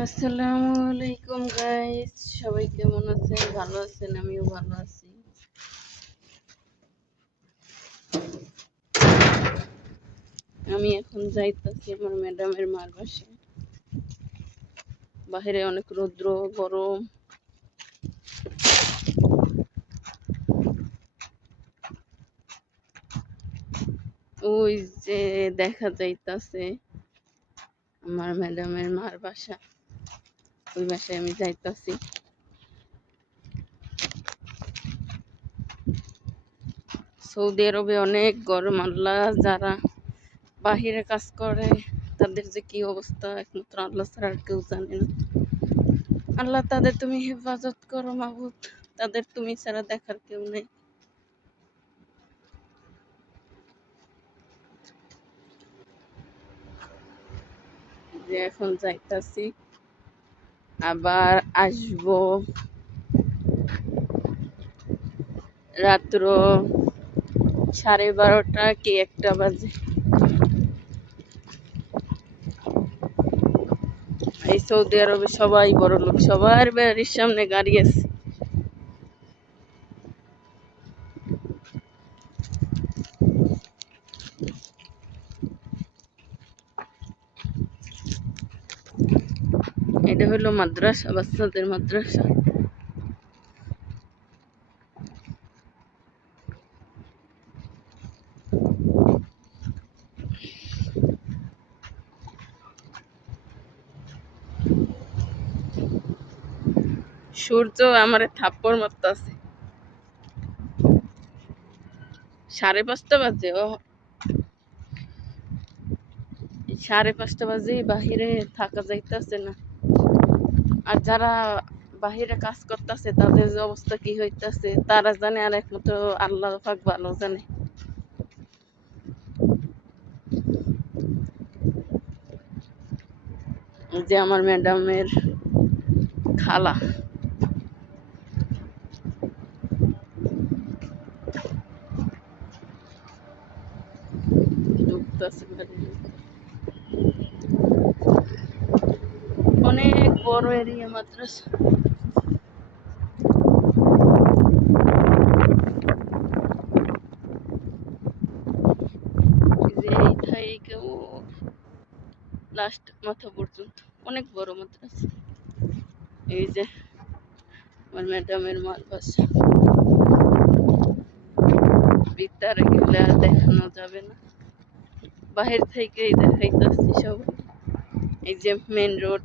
আসসালামু আলাইকুম গাইস, সবাই কেমন আছেন? ভালো আছেন? আমিও ভালো আছি। আমি এখন যাইতাছি আমার ম্যাডামের মার বাসায়। বাহিরে অনেক রৌদ্র, গরম। ওই যে দেখা যাইতাছে আমার ম্যাডামের মার বাসা, ওই বাসায় আমি যাইতাছি। সৌদি আরবে অনেক গরম। আল্লাহ, যারা বাহিরে কাজ করে তাদের যে কি অবস্থা একমাত্র আল্লাহ ছাড়া আর কেউ জানে না। আল্লাহ, তাদের তুমি হেফাজত করো মাবুদ, তাদের তুমি ছাড়া দেখার কেউ নেই। যে এখন যাইতাছি, আবার আসবো রাত্র 12:30 কি 1টা বাজে। এই সৌদি আরবে সবাই বড় লোক, সবার বাড়ির সামনে গাড়ি আছে। এটা হলো মাদ্রাসা, বাচ্চাদের মাদ্রাসা। সূর্য আমারে থাপ্পড় মারতাছে। 5:30 বাজে। 5:30 বাজে বাহিরে থাকা যাইতাছে না। আর যারা বাহিরে কাজ করতেছে তাদের যে অবস্থা কি হইতাছে তারা জানে, আর একমাত্র আল্লাহ পাক ভালো জানে। যে আমার ম্যাডামের খালা ঢুকতেছে। অনেক বড় এরিয়া মাদ্রাসা। যে এইটাই লাস্ট মাথা পর্যন্ত অনেক বড় মাদ্রাসা। এই যে আমার ম্যাডামের মার বাসা। ভিতরে গেলে আর দেখানো যাবে না, বাহির থেকেই দেখাইতেছি সব। এই যে মেন রোড।